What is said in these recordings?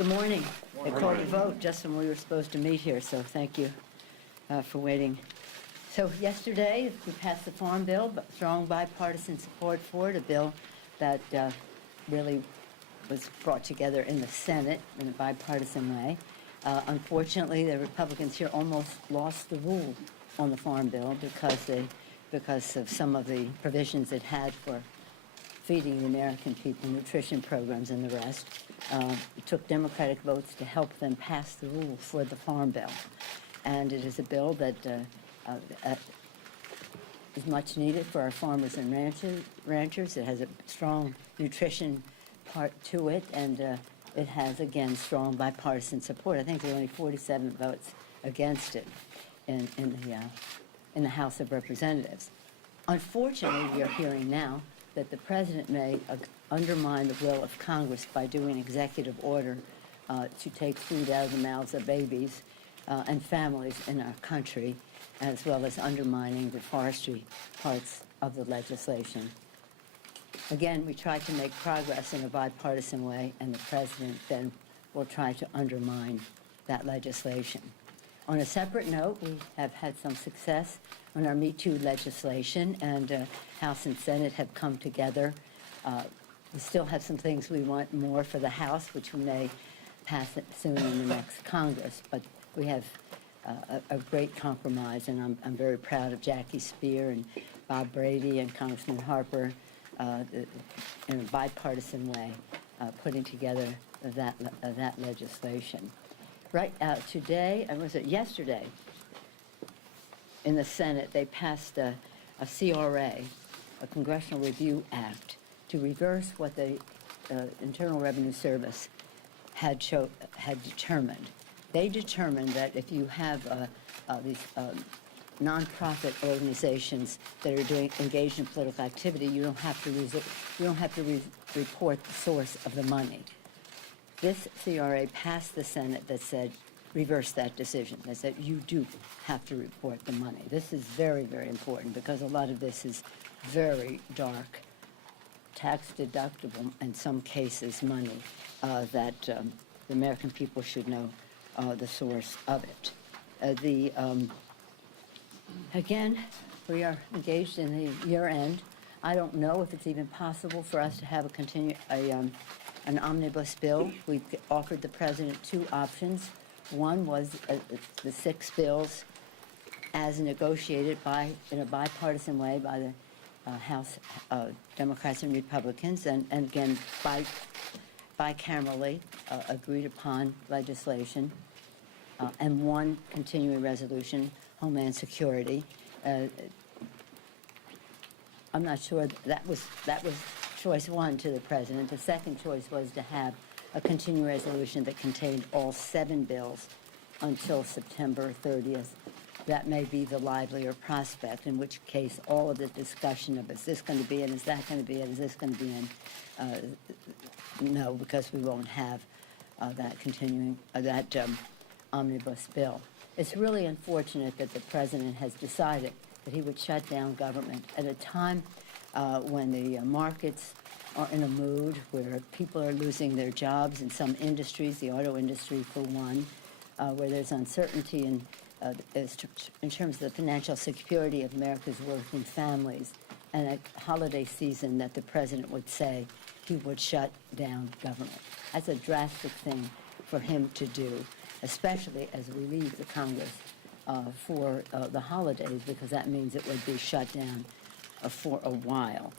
Good morning. I called the vote just when we were supposed to meet here, so thank you for waiting. So yesterday, we passed the Farm Bill, but strong bipartisan support for it, a bill that really was brought together in the Senate in a bipartisan way. Unfortunately, the Republicans here almost lost the rule on the Farm Bill because of some of the provisions it had for feeding the American people, nutrition programs, and the rest. It took Democratic votes to help them pass the rule for the Farm Bill. And it is a bill that is much needed for our farmers and ranchers. It has a strong nutrition part to it, and it has, again, strong bipartisan support. I think there are only 47 votes against it in the House of Representatives. Unfortunately, we are hearing now that the president may undermine the will of Congress by doing an executive order to take food out of the mouths of babies and families in our country, as well as undermining the forestry parts of the legislation. Again, we try to make progress in a bipartisan way, and the president then will try to undermine that legislation. On a separate note, we have had some success on our Me Too legislation, and House and Senate have come together. We still have some things we want more for the House, which we may pass it soon in the next Congress, but we have a great compromise, and I'm very proud of Jackie Spear and Bob Brady and Congressman Harper in a bipartisan way putting together that legislation. Right today, or was it yesterday, in the Senate, they passed a CRA, a Congressional Review Act, to reverse what the Internal Revenue Service had determined. They determined that if you have these nonprofit organizations that are engaged in political activity, you don't have to report the source of the money. This CRA passed the Senate that said, reverse that decision. That said, you do have to report the money. This is very, very important because a lot of this is very dark, tax-deductible, in some cases, money that the American people should know the source of it. Again, we are engaged in the year-end. I don't know if it's even possible for us to have an omnibus bill. We offered the president two options. One was the 6 bills as negotiated in a bipartisan way by the House Democrats and Republicans, and again, bicamerally agreed upon legislation, and one continuing resolution, Homeland Security. I'm not sure that was choice one to the president. The second choice was to have a continuing resolution that contained all 7 bills until September 30th. That may be the livelier prospect, in which case all of the discussion of is this going to be in, is that going to be in, is this going to be in, no, because we won't have that omnibus bill. It's really unfortunate that the president has decided that he would shut down government at a time when the markets are in a mood where people are losing their jobs in some industries, the auto industry for one, where there's uncertainty in terms of the financial security of America's working families, and a holiday season that the president would say he would shut down government. That's a drastic thing for him to do, especially as we leave the Congress for the holidays, because that means it would be shut down for a while.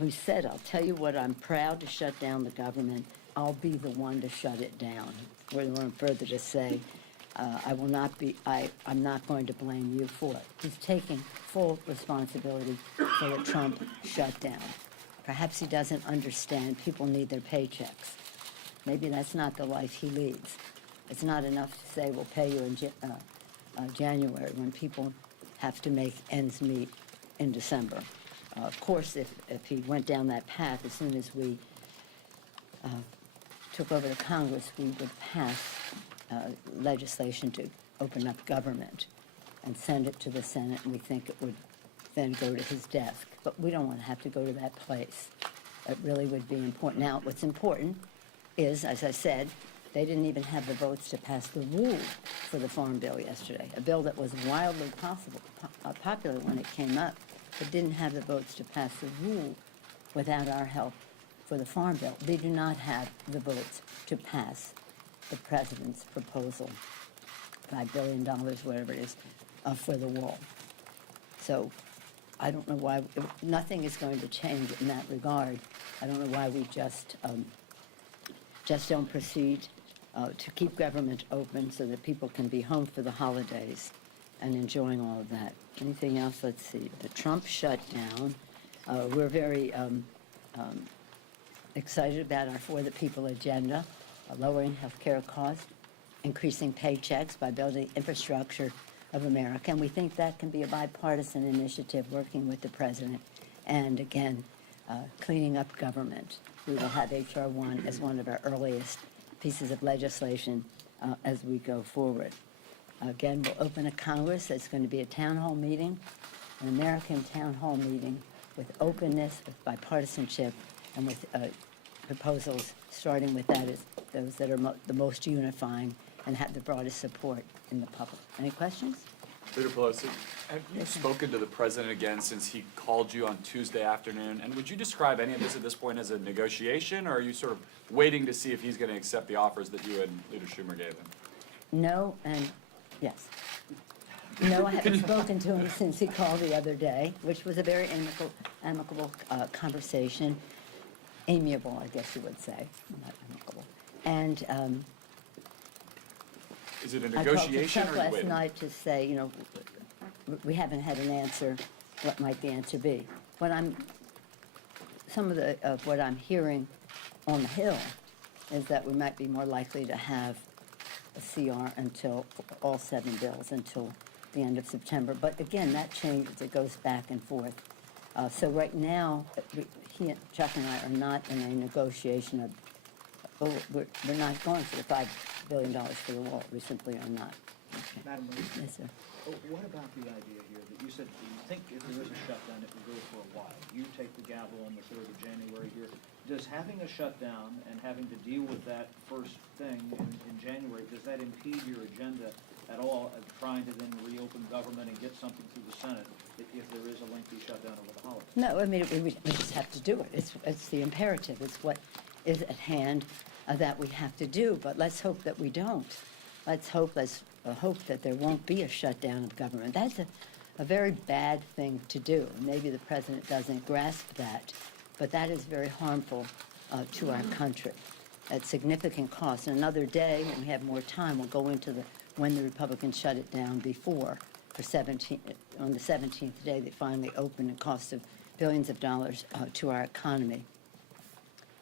He said, I'll tell you what, I'm proud to shut down the government. I'll be the one to shut it down. We're going further to say, I'm not going to blame you for it. He's taking full responsibility for the Trump shutdown. Perhaps he doesn't understand people need their paychecks. Maybe that's not the life he leads. It's not enough to say we'll pay you in January when people have to make ends meet in December. Of course, if he went down that path, as soon as we took over the Congress, we would pass legislation to open up government and send it to the Senate, and we think it would then go to his desk. But we don't want to have to go to that place. It really would be important. Now, what's important is, as I said, They didn't even have the votes to pass the rule for the farm bill yesterday, a bill that was wildly popular when it came up, but didn't have the votes to pass the rule without our help for the farm bill. They do not have the votes to pass the president's proposal, $5 billion, whatever it is, for the wall. So I don't know why, nothing is going to change in that regard. I don't know why we just don't proceed to keep government open so that people can be home for the holidays and enjoying all of that. Anything else? Let's see. The Trump shutdown. We're very excited about our For the People agenda, lowering health care costs, increasing paychecks by building infrastructure of America. And we think that can be a bipartisan initiative working with the president. And again, cleaning up government. We will have H.R. 1 as one of our earliest pieces of legislation as we go forward. Again, we'll open a Congress. That's going to be a town hall meeting, an American town hall meeting with openness, with bipartisanship, and with proposals starting with that as those that are the most unifying and have the broadest support in the public. Any questions? Leader Pelosi, have you spoken to the president again since he called you on Tuesday afternoon? And would you describe any of this at this point as a negotiation, or are you sort of waiting to see if he's going to accept the offers that you and Leader Schumer gave him? No, and yes. No, I haven't spoken to him since he called the other day, which was a very amicable conversation. Amiable, I guess you would say, not amicable. And is it a negotiation, I talked to or are Chuck you last waiting? night to say, you know, we haven't had an answer. What might the answer be? Some of what I'm hearing on the Hill is that we might be more likely to have a CR until all 7 bills until the end of September. But again, that changes. It goes back and forth. So right now, Chuck and I are not in a negotiation of, we're not going for the $5 billion for the wall. We simply are not. Okay. Madam Leader, Yes, sir. what about the idea here that you said you think if there is a shutdown, it will go for a while? You take the gavel on the 3rd of January here. Does having a shutdown and having to deal with that first thing in January, does that impede your agenda at all of trying to then reopen government and get something through the Senate if there is a lengthy shutdown over the holidays? No, I mean, we just have to do it. It's the imperative. It's what is at hand that we have to do. But let's hope that we don't. Let's hope that there won't be a shutdown of government. That's a very bad thing to do. Maybe the president doesn't grasp that, but that is very harmful to our country at significant cost. And another day, when we have more time, we'll go into when the Republicans shut it down before. On the 17th day, they finally opened. It cost of billions of dollars to our economy.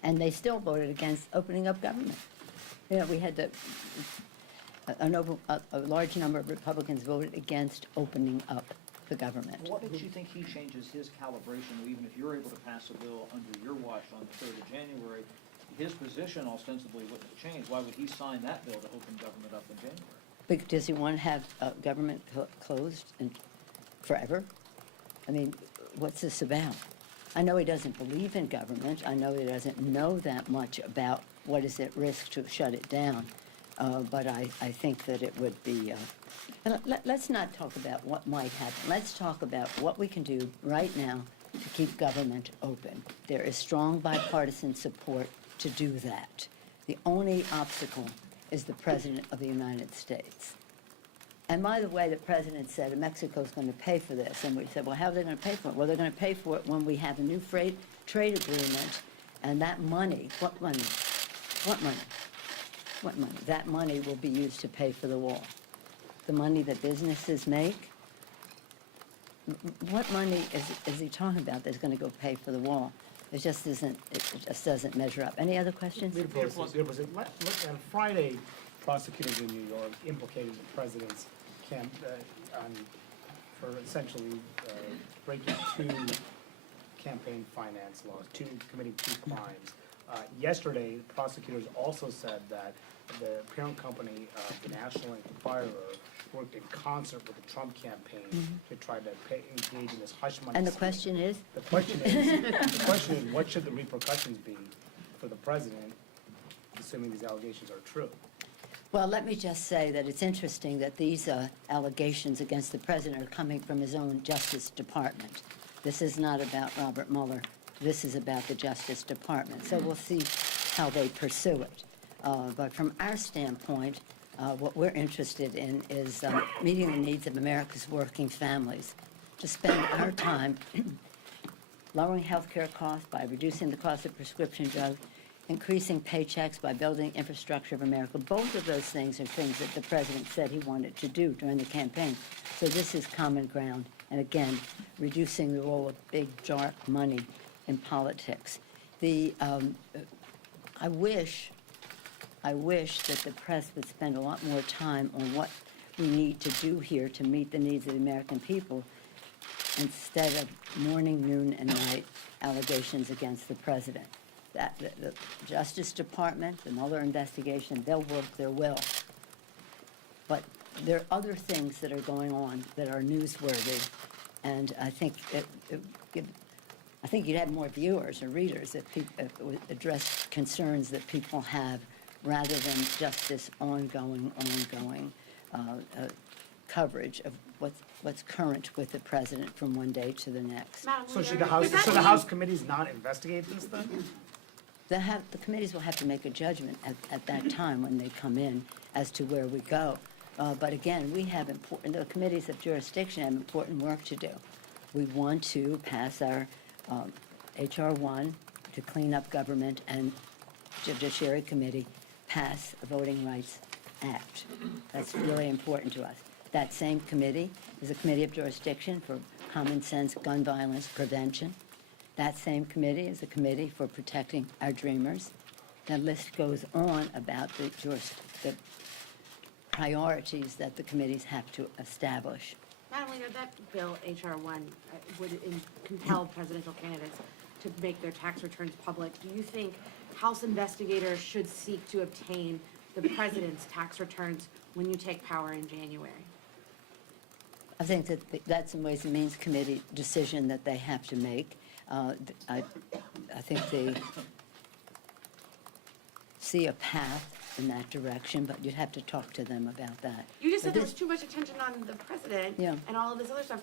And they still voted against opening up government. You know, we had a large number of Republicans voted against opening up the government. What makes you think he changes his calibration, even if you're able to pass a bill under your watch on the 3rd of January? His position ostensibly wouldn't have changed. Why would he sign that bill to open government up in January? But does he want to have government closed forever? I mean, what's this about? I know he doesn't believe in government. I know he doesn't know that much about what is at risk to shut it down. But I think that it would be, let's not talk about what might happen. Let's talk about what we can do right now to keep government open. There is strong bipartisan support to do that. The only obstacle is the President of the United States. And by the way, the President said Mexico's going to pay for this. And we said, well, how are they going to pay for it? Well, they're going to pay for it when we have a new trade agreement. And that money, what money? What money? What money? That money will be used to pay for the wall. The money that businesses make. What money is he talking about that's going to go pay for the wall? It just doesn't measure up. Any other questions? On Friday, prosecutors in New York implicated the president's camp for essentially breaking 2 campaign finance laws, committing 2 crimes. Yesterday, prosecutors also said that the parent company, the National Enquirer, worked in concert with the Trump campaign to try to engage in this hush money. And the scheme. question is? The question is, what should the repercussions be for the president assuming these allegations are true. Well, let me just say that it's interesting that these allegations against the president are coming from his own Justice Department. This is not about Robert Mueller. This is about the Justice Department. So we'll see how they pursue it. But from our standpoint, what we're interested in is meeting the needs of America's working families, to spend our time lowering health care costs by reducing the cost of prescription drugs, increasing paychecks by building infrastructure of America. Both of those things are things that the president said he wanted to do during the campaign. So this is common ground. And again, reducing the role of big, dark money in politics. I wish that the press would spend a lot more time on what we need to do here to meet the needs of the American people, instead of morning, noon, and night allegations against the president. The Justice Department, the Mueller investigation, they'll work their will. But there are other things that are going on that are newsworthy, and I think I think you'd have more viewers or readers if it would address concerns that people have, rather than just this ongoing coverage of what's current with the president from one day to the next. Madam So Leader, should the does that the mean- House committees not investigate this then? The committees will have to make a judgment at that time when they come in as to where we go. But again, the committees of jurisdiction have important work to do. We want to pass our H.R. 1 to clean up government, and Judiciary Committee pass the Voting Rights Act. That's really important to us. That same committee is a committee of jurisdiction for common sense gun violence prevention. That same committee is a committee for protecting our dreamers. The list goes on about the priorities that the committees have to establish. Madam Leader, that bill, H.R. 1, would compel presidential candidates to make their tax returns public. Do you think House investigators should seek to obtain the president's tax returns when you take power in January? I think that that's a Ways and Means Committee decision that they have to make. I think they see a path in that direction, but you'd have to talk to them about that. You just said But there this- was too much attention on the president Yeah. and all of this other stuff.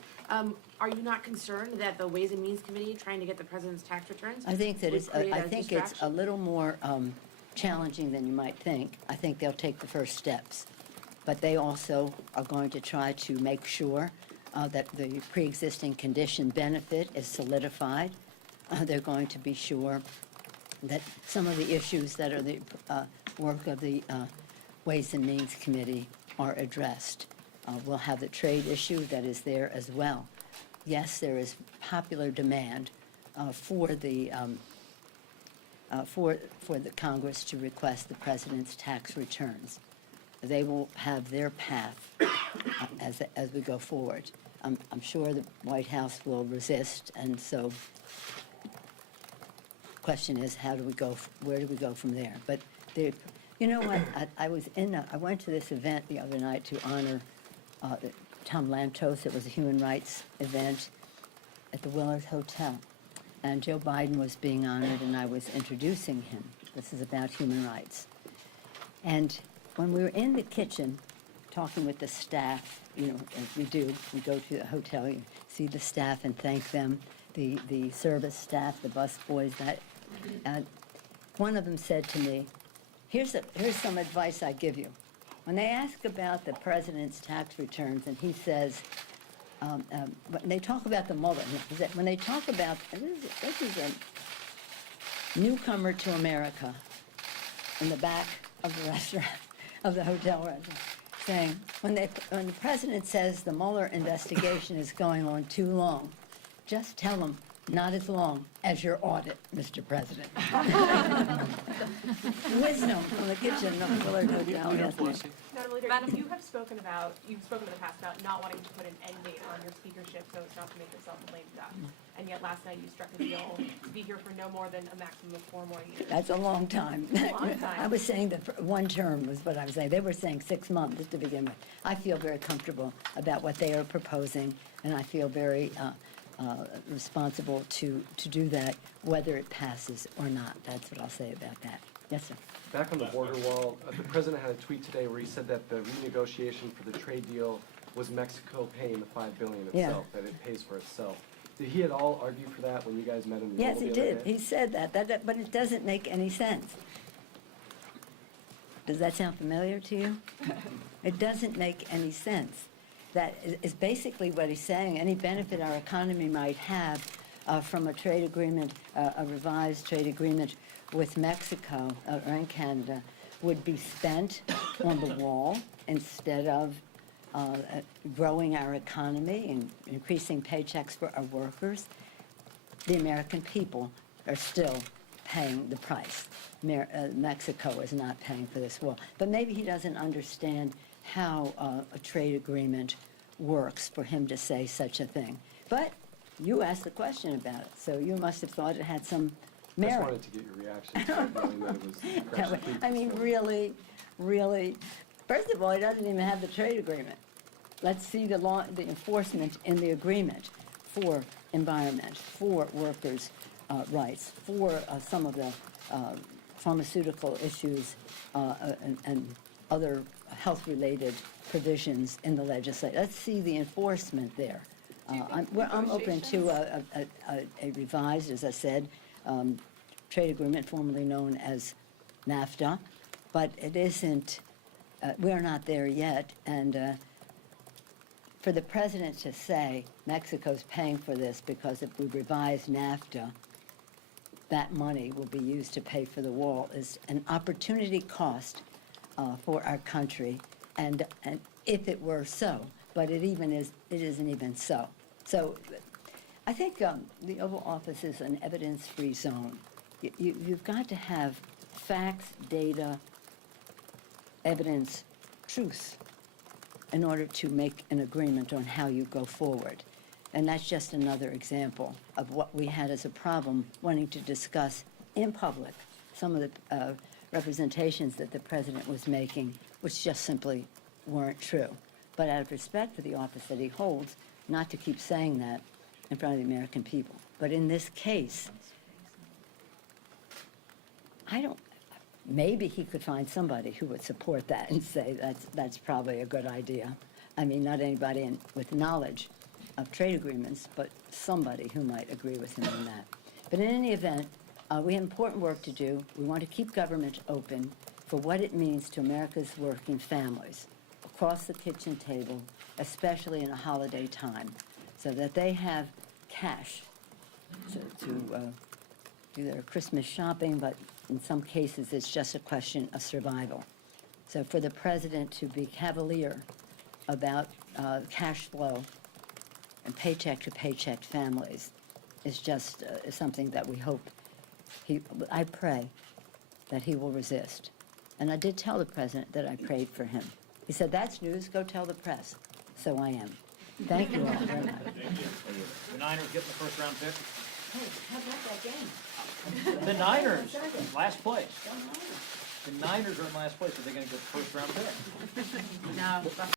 Are you not concerned that the Ways and Means Committee trying to get the president's tax returns I think that would it's, create I a think it's a distraction? little more challenging than you might think. I think they'll take the first steps. But they also are going to try to make sure that the pre-existing condition benefit is solidified. They're going to be sure that some of the issues that are the work of the Ways and Means Committee are addressed. We'll have the trade issue that is there as well. Yes, there is popular demand for the Congress to request the president's tax returns. They will have their path as we go forward. I'm sure the White House will resist, and so question is, where do we go from there? But you know what? I went to this event the other night to honor Tom Lantos. It was a human rights event at the Willard Hotel, and Joe Biden was being honored, and I was introducing him. This is about human rights. And when we were in the kitchen talking with the staff, as we do, we go to the hotel, you see the staff and thank them, the service staff, the bus boys, one of them said to me, here's some advice I give you. When they ask about the president's tax returns, and he says, when they talk about the Mueller, when they talk about, this is a newcomer to America in the back of the restaurant, of the hotel restaurant, saying, when the president says the Mueller investigation is going on too long, just tell him, not as long as your audit, Mr. President. Wisdom from the kitchen of the Willard Hotel. Yes, Madam Leader, you've spoken in the past about not wanting to put an end date on your speakership so as not to make yourself a lame duck. And yet last night you struck a deal to be here for no more than a maximum of 4 more years. That's a long time. Long time. I was saying that one term was what I was saying. They were saying 6 months to begin with. I feel very comfortable about what they are proposing, and I feel very responsible to do that, whether it passes or not. That's what I'll say about that. Yes, sir. Back on the border wall, the president had a tweet today where he said that the renegotiation for the trade deal was Mexico paying the $5 billion Yeah. itself, that it pays for itself. Did he at all argue for that when you guys met in the Yes, Oval he the other did. day? He said that, but it doesn't make any sense. Does that sound familiar to you? It doesn't make any sense. That is basically what he's saying. Any benefit our economy might have from a trade agreement, a revised trade agreement with Mexico and Canada, would be spent on the wall instead of growing our economy and increasing paychecks for our workers. The American people are still paying the price. Mexico is not paying for this wall. But maybe he doesn't understand how a trade agreement works for him to say such a thing. But you asked the question about it, so you must have thought it had some I just merit. wanted to get your reaction to it, knowing that it was a fresh tweet I this mean, morning. really, first of all, he doesn't even have the trade agreement. Let's see the law, the enforcement in the agreement for environment, for workers' rights, for some of the pharmaceutical issues and other health-related provisions in the legislation. Let's see the enforcement there. I'm open to a revised, as I said, trade agreement formerly known as NAFTA, but it isn't, we're not there yet. And for the president to say Mexico's paying for this because if we revise NAFTA, that money will be used to pay for the wall is an opportunity cost for our country. And if it were so, but it isn't even so. So I think the Oval Office is an evidence-free zone. You've got to have facts, data, evidence, truth in order to make an agreement on how you go forward. And that's just another example of what we had as a problem wanting to discuss in public, some of the representations that the president was making, which just simply weren't true. But out of respect for the office that he holds, not to keep saying that in front of the American people. But in this case, maybe he could find somebody who would support that and say that's probably a good idea. I mean, not anybody with knowledge of trade agreements, but somebody who might agree with him on that. But in any event, we have important work to do. We want to keep government open for what it means to America's working families across the kitchen table, especially in a holiday time, so that they have cash to do their Christmas shopping, but in some cases, it's just a question of survival. So for the president to be cavalier about cash flow and paycheck-to-paycheck families is just something that we hope I pray that he will resist. And I did tell the president that I prayed for him. He said, "That's news, go tell the press." So I am. Thank you all very much. The Niners getting the first round pick? Hey, how about that game? The Niners, last place. The Niners are in last place, so they're gonna get the first round pick. No,